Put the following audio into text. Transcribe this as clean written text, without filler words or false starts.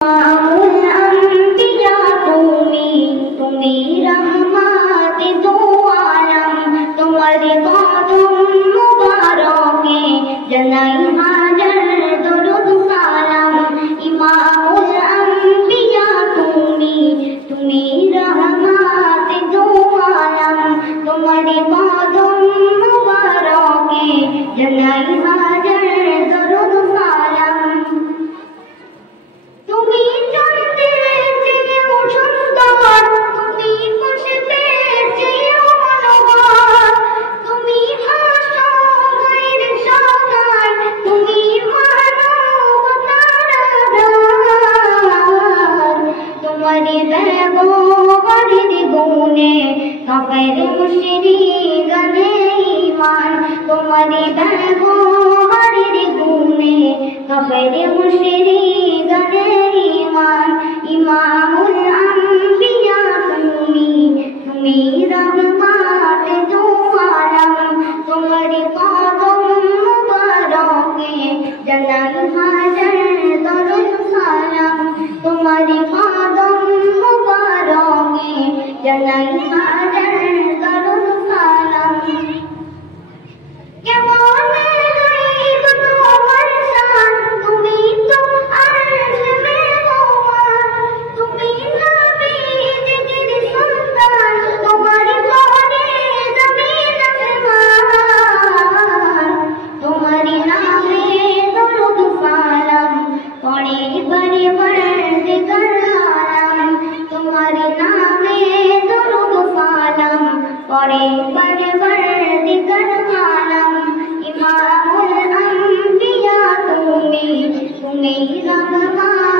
इमामुल अंबिया तुमी रहमत दो आलम तुम्हारे कदम मुबारके जनाई हाजर दुरूद सलाम। इमामुल अंबिया तुमी रहमत दो आलम तुम्हारे कदम मुबारके जनाई हाजर दुरूद सलाम। তুমি চলতে চেয়েও সুন্দর, তুমি বসতে চেয়েও মনোহর, তুমি হাসো গায়ের সকাল, তুমি মানবতার আধার। তোমারই ব্যবহারের গুণে কাফের মুশরিক গানে ঈমান। তোমারই ব্যবহারের গুণে কাফের মুশরিক গানে ঈমান। ইমামুল আম্বিয়া তুমি রহমত দো আলম তোমারি কদম মুবারকে জানাই হাজার দরুদ সালাম। তোমারি কদম মুবারকে জানাই হাজার দরুদ সালাম। কেমন গাইব তোমার শান, তুমি তো আরশ মেহমান। তুমি নবী জিগির সুলতান, তোমার পরে জমিন আসমান। তোমারি নামে দরুদ সালাম পড়ে পরওয়ারদিগার আলম। তোমারি নামে দরুদ সালাম পড়ে পরওয়ারদিগার আলম। ইমামুল আম্বিয়া তুমি রহমান।